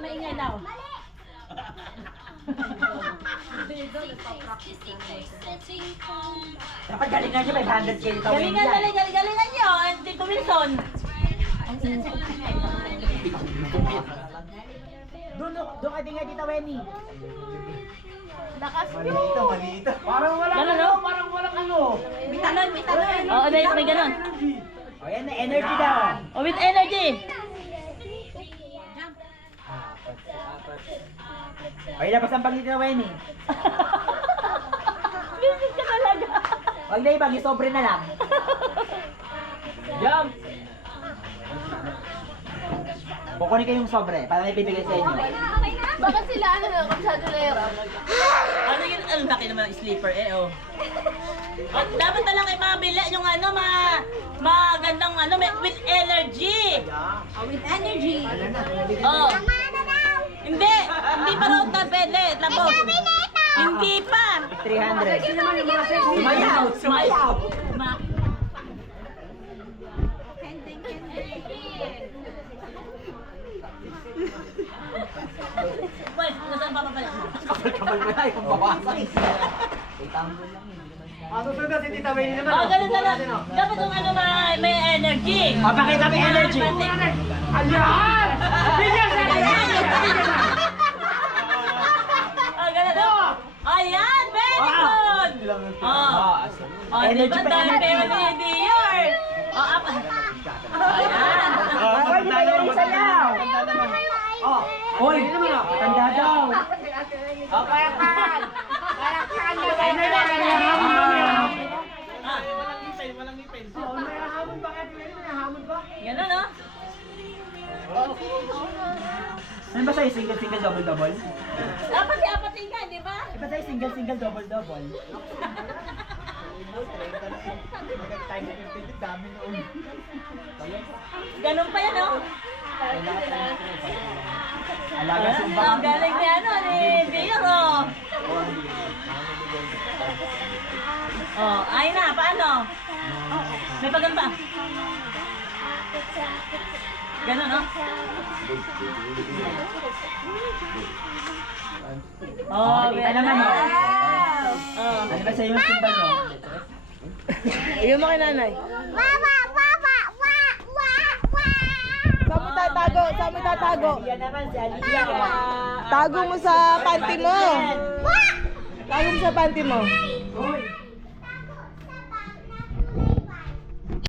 Maingay daw. Dapat galingan niyo 500k dito. Galingan nyo, Tito Wilson. Doon ka din nga dito, Wenny. Lakas nyo. Malito. Parang walang Ganun, ano, no? parang walang ano. May talon. Oo, may ganun. O yan na, energy daw. Oh, with energy. O ilabas ang pangiti na, Wenny. Bisit ka talaga. Huwag na ibang, sobre na lang. Jump! Kukunin ko yung sobre, para may bibigay sa inyo. Bakit sila ano na masyado na yun? Ano yun? Ang laki naman ng sleeper oh. Dapat na lang ay mabili yung magandang with energy. With energy. Oh. Hindi pa raw pwede. Tapos. Hindi pa. 300. Sumayaw! Sumayaw! Well, nasaan pa pala? Kapal-kapal mo na yung bawasan. Itambol lang yun. Ano susunod si Tita Wenny naman? Oh, ganun na lang. Dapat yung may energy. Papakita mo yung energy. Ayan! Bigyan sa Ganun na. Ayan, very good. Oh, Energy diba pa dahil energy. pero ni Dior? Ayan. Hoy, di ba yung sayaw? Oh, hoy, tanda daw. Oh, payakan! Payakan na ba? Walang ngipin. Oh, may hamon ba kayo? May hamon ba? Ganun, no? Ano ba sa'yo? Single, double? Dapat i-apatin ka, di ba? Iba sa'yo single, double? Ganun pa yan, no? Alaga sa Ang galing ni ni Dior, oh. Oh, ayun na, paano? May pagan pa. Ganun, no? Oh, Kita naman, oh. Oh. Ano ba sa'yo yung simba nyo? Ayun mo kay nanay. Saan mo tatago? Yan naman si Aliyah. Tago mo sa panty mo. Tago mo sa panty mo.